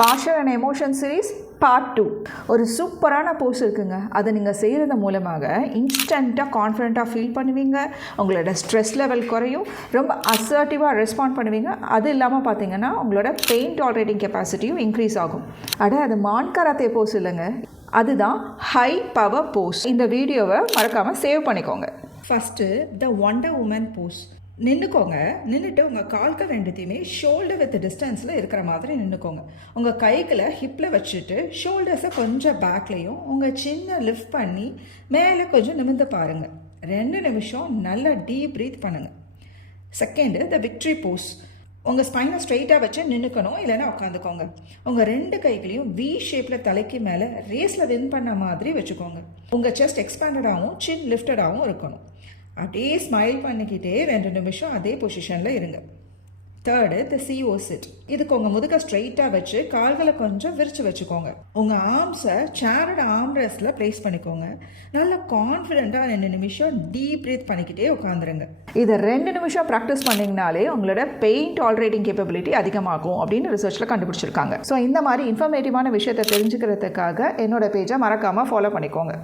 Pasteur and emotion series part 2 ஒரு சூப்பரான போஸ் இருக்குங்க. அதை நீங்கள் செய்கிறது மூலமாக இன்ஸ்டண்ட்டாக கான்ஃபிடென்ட்டாக ஃபீல் பண்ணுவீங்க. உங்களோட ஸ்ட்ரெஸ் லெவல் குறையும். ரொம்ப அசர்ட்டிவாக ரெஸ்பாண்ட் பண்ணுவீங்க. அது இல்லாமல் பார்த்தீங்கன்னா உங்களோட பெயின் டாலரேட்டிங் கெப்பாசிட்டியும் இன்க்ரீஸ் ஆகும். அது மான் கராத்தே போஸ் இல்லைங்க, அதுதான் ஹை பவர் போஸ். இந்த வீடியோவை மறக்காமல் சேவ் பண்ணிக்கோங்க. First the wonder woman pose. நின்றுக்கோங்க. நின்றுட்டு உங்கள் கால்கள் ரெண்டுத்தையுமே ஷோல்டர் வித் டிஸ்டன்ஸில் இருக்கிற மாதிரி நின்றுக்கோங்க. உங்கள் கைகளை ஹிப்பில் வச்சுட்டு ஷோல்டர்ஸை கொஞ்சம் பேக்லேயும் உங்கள் சின்ன லிஃப்ட் பண்ணி மேலே கொஞ்சம் நிமிர்ந்து பாருங்கள். 2 நிமிஷம் நல்லா டீப் ப்ரீத் பண்ணுங்கள். Second the victory pose. உங்கள் ஸ்பைனை ஸ்ட்ரெயிட்டாக வச்சு நின்றுக்கணும், இல்லைன்னா உட்காந்துக்கோங்க. உங்கள் 2 கைகளையும் வி ஷேப்பில் தலைக்கு மேலே ரேஸில் வின் பண்ண மாதிரி வச்சுக்கோங்க. உங்கள் செஸ்ட் எக்ஸ்பேண்டடாகவும் சின் லிஃப்டடாகவும் இருக்கணும். அப்படியே ஸ்மைல் பண்ணிக்கிட்டே 2 நிமிஷம் அதே பொசிஷனில் இருங்க. Third the CO sit. இதுக்கு உங்கள் முதுகை ஸ்ட்ரெயிட்டாக வச்சு கால்களை கொஞ்சம் விரித்து வச்சுக்கோங்க. உங்கள் ஆர்ம்ஸை சேரோட ஆர்ம்ரெஸ்டில் ப்ளேஸ் பண்ணிக்கோங்க. நல்லா கான்ஃபிடென்ட்டாக 2 நிமிஷம் டீப் ப்ரீத் பண்ணிக்கிட்டே உட்காந்துருங்க. இதை 2 நிமிஷம் ப்ராக்டிஸ் பண்ணிங்கனாலே உங்களோட பெயின் டாலரேட்டிங் கேப்பபிலிட்டி அதிகமாகும் அப்படின்னு ரிசர்ச்சில் கண்டுபிடிச்சிருக்காங்க. ஸோ இந்த மாதிரி இன்ஃபர்மேட்டிவான விஷயத்தை தெரிஞ்சுக்கிறதுக்காக என்னோட பேஜை மறக்காமல் ஃபாலோ பண்ணிக்கோங்க.